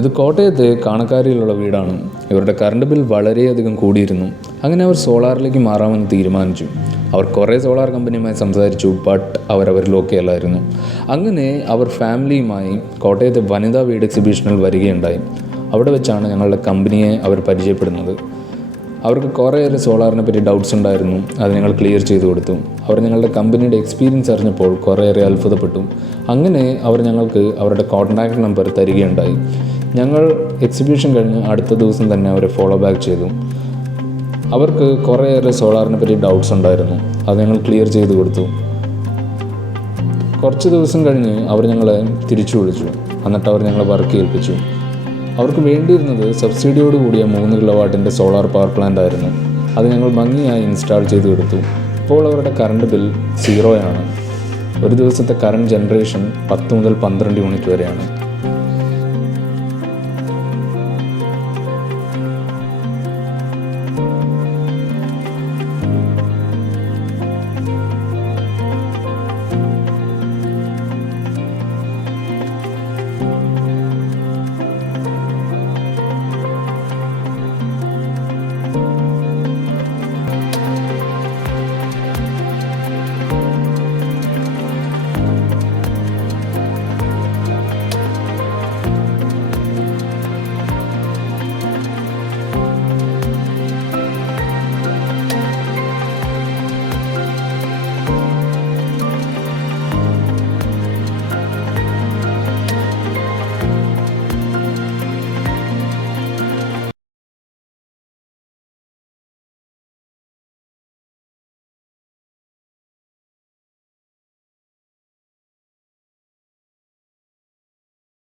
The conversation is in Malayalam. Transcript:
ഇത് കോട്ടയത്ത് കാണക്കാരിയിലുള്ള വീടാണ്. ഇവരുടെ കറണ്ട് ബിൽ വളരെയധികം കൂടിയിരുന്നു. അങ്ങനെ അവർ സോളാറിലേക്ക് മാറാമെന്ന് തീരുമാനിച്ചു. അവർ കുറേ സോളാർ കമ്പനിയുമായി സംസാരിച്ചു, ബട്ട് അവരിൽ ഓക്കെ അല്ലായിരുന്നു. അങ്ങനെ അവർ ഫാമിലിയുമായി കോട്ടയത്തെ വനിതാ വീട് എക്സിബിഷനിൽ വരികയുണ്ടായി. അവിടെ വെച്ചാണ് ഞങ്ങളുടെ കമ്പനിയെ അവർ പരിചയപ്പെടുന്നത്. അവർക്ക് കുറേയേറെ സോളാറിനെ പറ്റി ഡൗട്ട്സ് ഉണ്ടായിരുന്നു. അത് ഞങ്ങൾ ക്ലിയർ ചെയ്തു കൊടുത്തു. അവർ ഞങ്ങളുടെ കമ്പനിയുടെ എക്സ്പീരിയൻസ് അറിഞ്ഞപ്പോൾ കുറേയേറെ അത്ഭുതപ്പെട്ടു. അങ്ങനെ അവർ ഞങ്ങൾക്ക് അവരുടെ കോൺടാക്ട് നമ്പർ തരികയുണ്ടായി. ഞങ്ങൾ എക്സിബിഷൻ കഴിഞ്ഞ് അടുത്ത ദിവസം തന്നെ അവരെ ഫോളോ ബാക്ക് ചെയ്തു. അവർക്ക് കുറേയേറെ സോളാറിനെ പറ്റി ഡൗട്ട്സ് ഉണ്ടായിരുന്നു. അത് ഞങ്ങൾ ക്ലിയർ ചെയ്തു കൊടുത്തു. കുറച്ച് ദിവസം കഴിഞ്ഞ് അവർ ഞങ്ങളെ തിരിച്ചു വിളിച്ചു. എന്നിട്ട് അവർ ഞങ്ങളെ വർക്ക് ഏൽപ്പിച്ചു. അവർക്ക് വേണ്ടിയിരുന്നത് സബ്സിഡിയോട് കൂടിയ 3 കിലോവാട്ടിൻ്റെ സോളാർ പവർ പ്ലാന്റ് ആയിരുന്നു. അത് ഞങ്ങൾ ഭംഗിയായി ഇൻസ്റ്റാൾ ചെയ്ത് കൊടുത്തു. ഇപ്പോൾ അവരുടെ കറണ്ട് ബിൽ 0 ആണ്. ഒരു ദിവസത്തെ കറണ്ട് ജനറേഷൻ 10 മുതൽ 12 യൂണിറ്റ് വരെയാണ്.